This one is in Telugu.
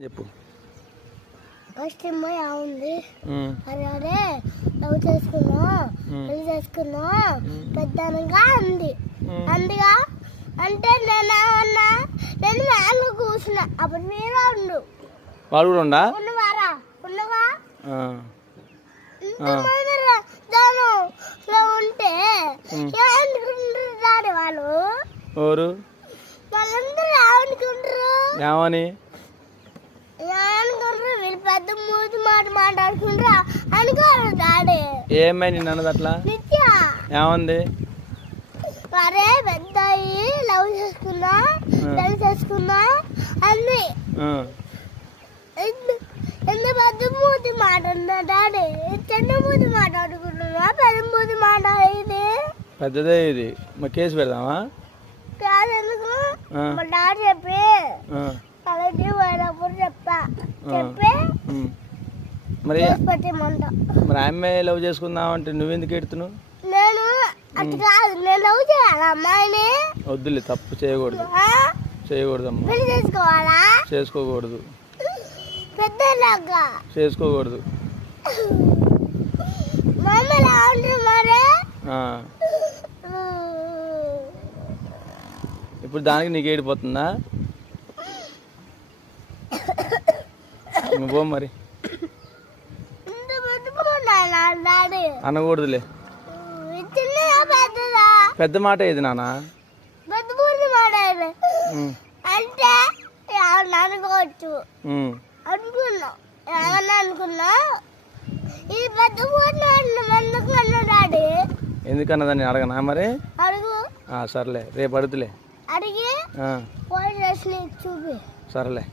చెప్పు. ఫస్ట్ అమ్మాయి ఉంది అరే అరే లవ్ చేసుకున్నా పెళ్లి చేసుకున్నా పెద్దనగా అంది అందుగా అంటే నేనేమన్నా నేను మేలు కూర్చున్నా అప్పుడు మీరు ఉండు వాడు కూడా ఉండా ఉన్నవారా ఉన్నవా దానిలో ఉంటే ఏమనుకుంటారు వాళ్ళు ఎవరు వాళ్ళందరూ ఏమనుకుంటారు ఏమని వీళ్ళు పెద్ద మూతి మాట మాట్లాడుకుంటారా అనుకోరు డాడీ ఏమై నిన్ను అన్నది అట్లా నిత్య ఏమంది అరే పెద్ద లవ్ చేసుకున్నా పెళ్లి చేసుకున్నా అన్ని ఎంత పెద్ద మూతి మాట్లాడుతున్నా డాడీ చిన్న మూతి మాట్లాడుకుంటున్నా పెద్ద మూతి మాట్లాడేది పెద్దదే ఇది మరి కేసు పెడదామా కాదు ఎందుకు మా డాడీ చెప్పి అలాంటి పోయినప్పుడు చెప్పి మరి పెట్టమంట మరి ఆమె లవ్ చేసుకుందాం అంటే నువ్వెందుకు ఎడుతున్నావు నేను అటు కాదు నేను లవ్ చేయాలి అమ్మాయిని వద్దులే తప్పు చేయకూడదు చేయకూడదమ్మా పెళ్లి చేసుకోవాలా చేసుకోకూడదు పెద్దలాగా చేసుకోకూడదు మమ్మీ ఎలా ఉంటుంది మరి ఇప్పుడు దానికి నీకు ఏడిపోతుందా పో మరి అనకూడదులే పెద్ద మాట ఏది నాన్న అంటే అనుకోవచ్చు అనుకున్నా ఏమన్నా అనుకున్నా ఇది పెద్ద డాడీ ఎందుకన్నదాన్ని అడగనా మరి అడుగు సర్లే రేపు అడుగుతులే అడిగి చూపి సరేలే